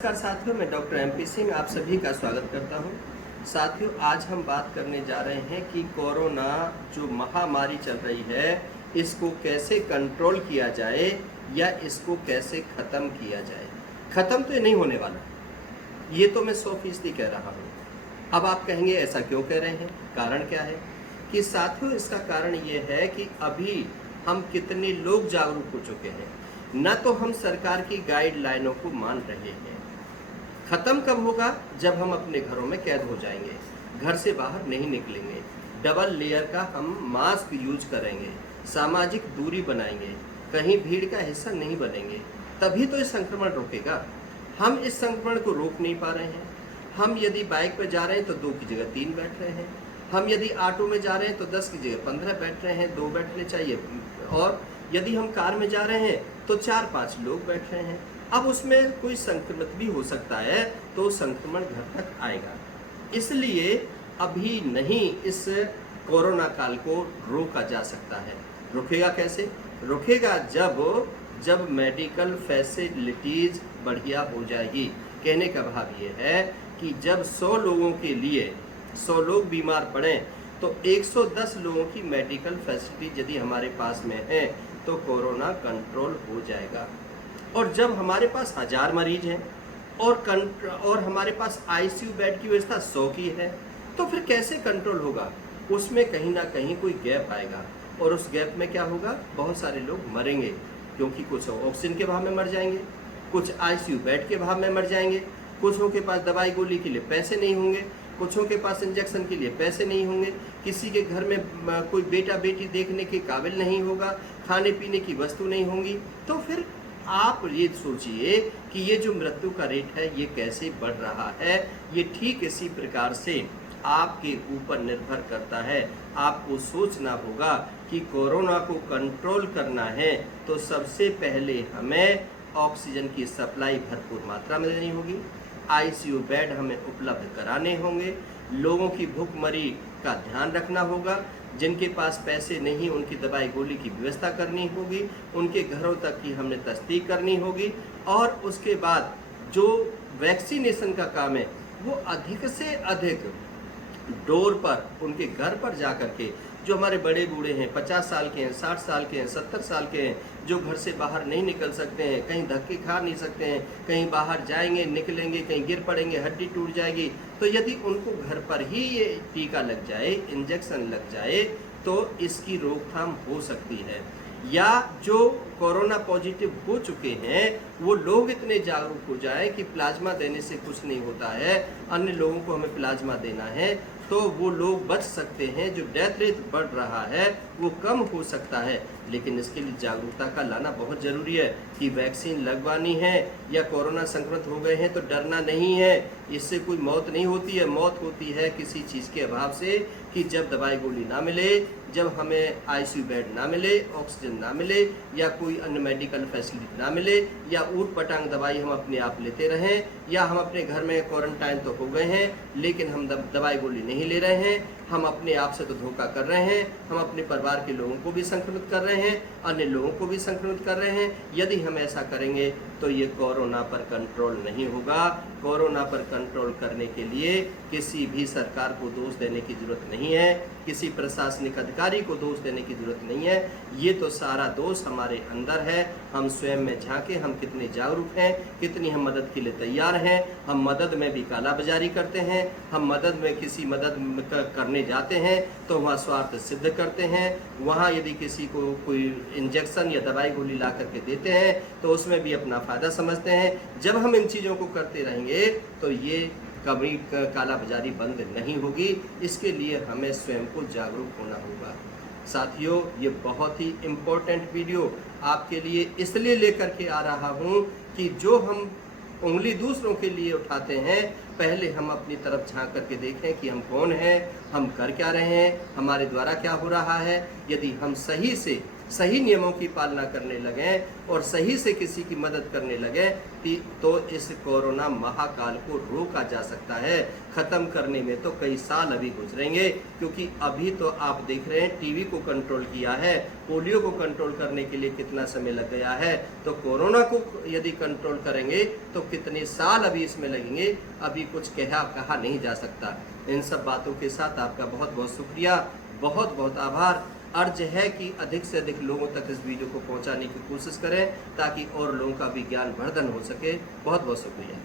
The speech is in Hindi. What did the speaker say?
नमस्कार साथियों, मैं डॉक्टर MP सिंह आप सभी का स्वागत करता हूं। साथियों, आज हम बात करने जा रहे हैं कि कोरोना जो महामारी चल रही है, इसको कैसे कंट्रोल किया जाए या इसको कैसे ख़त्म किया जाए। ख़त्म तो ये नहीं होने वाला, ये तो मैं 100% कह रहा हूँ। अब आप कहेंगे ऐसा क्यों कह रहे हैं, कारण क्या है? कि साथियों, इसका कारण ये है कि अभी हम कितने लोग जागरूक हो चुके हैं। न तो हम सरकार की गाइडलाइनों को मान रहे हैं। ख़त्म कब होगा? जब हम अपने घरों में कैद हो जाएंगे, घर से बाहर नहीं निकलेंगे, डबल लेयर का हम मास्क यूज करेंगे, सामाजिक दूरी बनाएंगे, कहीं भीड़ का हिस्सा नहीं बनेंगे, तभी तो इस संक्रमण रुकेगा। हम इस संक्रमण को रोक नहीं पा रहे हैं। हम यदि बाइक पर जा रहे हैं तो 2 की जगह 3 बैठ रहे हैं। हम यदि ऑटो में जा रहे हैं तो 10 की जगह 15 बैठ रहे हैं, 2 बैठने चाहिए। और यदि हम कार में जा रहे हैं तो 4-5 लोग बैठ रहे हैं। अब उसमें कोई संक्रमित भी हो सकता है, तो संक्रमण घर तक आएगा। इसलिए अभी नहीं इस कोरोना काल को रोका जा सकता है। रुकेगा कैसे? रुकेगा जब मेडिकल फैसिलिटीज बढ़िया हो जाएगी। कहने का भाव ये है कि जब 100 लोगों के लिए 100 लोग बीमार पड़े तो 110 लोगों की मेडिकल फैसिलिटी यदि हमारे पास में है तो कोरोना कंट्रोल हो जाएगा। और जब हमारे पास 1000 मरीज हैं और हमारे पास ICU बेड की व्यवस्था 100 की है, तो फिर कैसे कंट्रोल होगा? उसमें कहीं ना कहीं कोई गैप आएगा और उस गैप में क्या होगा? बहुत सारे लोग मरेंगे, क्योंकि कुछ ऑक्सीजन के अभाव में मर जाएंगे, कुछ ICU बेड के अभाव में मर जाएंगे, कुछों के पास दवाई गोली के लिए पैसे नहीं होंगे, कुछों के पास इंजेक्शन के लिए पैसे नहीं होंगे, किसी के घर में कोई बेटा बेटी देखने के काबिल नहीं होगा, खाने पीने की वस्तु नहीं होंगी। तो फिर आप ये सोचिए कि ये जो मृत्यु का रेट है ये कैसे बढ़ रहा है। ये ठीक इसी प्रकार से आपके ऊपर निर्भर करता है। आपको सोचना होगा कि कोरोना को कंट्रोल करना है तो सबसे पहले हमें ऑक्सीजन की सप्लाई भरपूर मात्रा में देनी होगी, ICU बेड हमें उपलब्ध कराने होंगे, लोगों की भूखमरी का ध्यान रखना होगा, जिनके पास पैसे नहीं उनकी दवाई गोली की व्यवस्था करनी होगी, उनके घरों तक की हमने तस्दीक करनी होगी। और उसके बाद जो वैक्सीनेशन का काम है वो अधिक से अधिक डोर पर, उनके घर पर जा कर के, जो हमारे बड़े बूढ़े हैं, 50 साल के हैं, 60 साल के हैं, 70 साल के हैं, जो घर से बाहर नहीं निकल सकते हैं, कहीं धक्के खा नहीं सकते हैं, कहीं बाहर जाएंगे निकलेंगे कहीं गिर पड़ेंगे, हड्डी टूट जाएगी, तो यदि उनको घर पर ही ये टीका लग जाए, इंजेक्शन लग जाए, तो इसकी रोकथाम हो सकती है। या जो कोरोना पॉजिटिव हो चुके हैं वो लोग इतने जागरूक हो जाएं कि प्लाज्मा देने से कुछ नहीं होता है, अन्य लोगों को हमें प्लाज्मा देना है, तो वो लोग बच सकते हैं। जो डेथ रेट बढ़ रहा है वो कम हो सकता है। लेकिन इसके लिए जागरूकता का लाना बहुत ज़रूरी है कि वैक्सीन लगवानी है या कोरोना संक्रमित हो गए हैं तो डरना नहीं है, इससे कोई मौत नहीं होती है। मौत होती है किसी चीज़ के अभाव से, कि जब दवाई गोली ना मिले, जब हमें ICU बेड ना मिले, ऑक्सीजन ना मिले, या कोई अन्य मेडिकल फैसिलिटी ना मिले, या ऊट पटांग दवाई हम अपने आप लेते रहें, या हम अपने घर में क्वारंटाइन तो हो गए हैं लेकिन हम दवाई गोली नहीं ले रहे हैं, हम अपने आप से तो धोखा कर रहे हैं, हम अपने परिवार के लोगों को भी संक्रमित कर रहे हैं, अन्य लोगों को भी संक्रमित कर रहे हैं। यदि हम ऐसा करेंगे तो ये कोरोना पर कंट्रोल नहीं होगा। कोरोना पर कंट्रोल करने के लिए किसी भी सरकार को दोष देने की जरूरत नहीं है, किसी प्रशासनिक अधिकारी को दोष देने की जरूरत नहीं है। ये तो सारा दोष हमारे अंदर है। हम स्वयं में झांके, हम कितने जागरूक हैं, कितनी हम मदद के लिए तैयार हैं। हम मदद में भी कालाबाजारी करते हैं, हम मदद में किसी मदद करने जाते हैं तो वहाँ स्वार्थ सिद्ध करते हैं। वहाँ यदि किसी को कोई इंजेक्शन या दवाई गोली ला करके देते हैं तो उसमें भी अपना फ़ायदा समझते हैं। जब हम इन चीज़ों को करते रहेंगे तो ये कभी कालाबाजारी बंद नहीं होगी। इसके लिए हमें स्वयं को जागरूक होना होगा। साथियों, ये बहुत ही इम्पोर्टेंट वीडियो आपके लिए इसलिए लेकर के आ रहा हूँ कि जो हम उंगली दूसरों के लिए उठाते हैं, पहले हम अपनी तरफ झांक करके देखें कि हम कौन हैं, हम कर क्या रहे हैं, हमारे द्वारा क्या हो रहा है। यदि हम सही से सही नियमों की पालना करने लगें और सही से किसी की मदद करने लगें तो इस कोरोना महाकाल को रोका जा सकता है। ख़त्म करने में तो कई साल अभी गुजरेंगे, क्योंकि अभी तो आप देख रहे हैं टीवी को कंट्रोल किया है, पोलियो को कंट्रोल करने के लिए कितना समय लग गया है, तो कोरोना को यदि कंट्रोल करेंगे तो कितने साल अभी इसमें लगेंगे, अभी कुछ कहा नहीं जा सकता। इन सब बातों के साथ आपका बहुत बहुत शुक्रिया, बहुत बहुत आभार। अर्ज है कि अधिक से अधिक लोगों तक इस वीडियो को पहुंचाने की कोशिश करें ताकि और लोगों का भी ज्ञान वर्धन हो सके। बहुत बहुत शुक्रिया।